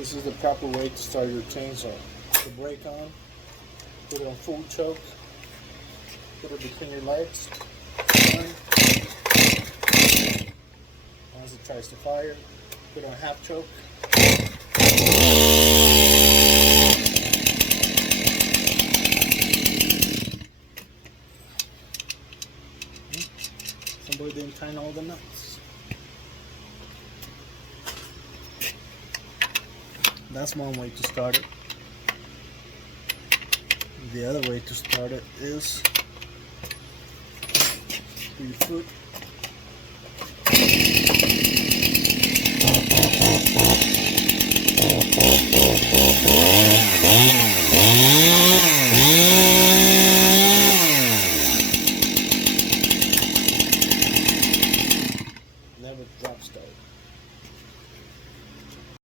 This is the proper way to start your chainsaw. Put the brake on, put it on full choke, put it between your legs, as it tries to fire, put on half choke. Somebody didn't tighten all the nuts. That's one way to start it. The other way to start it is with your foot.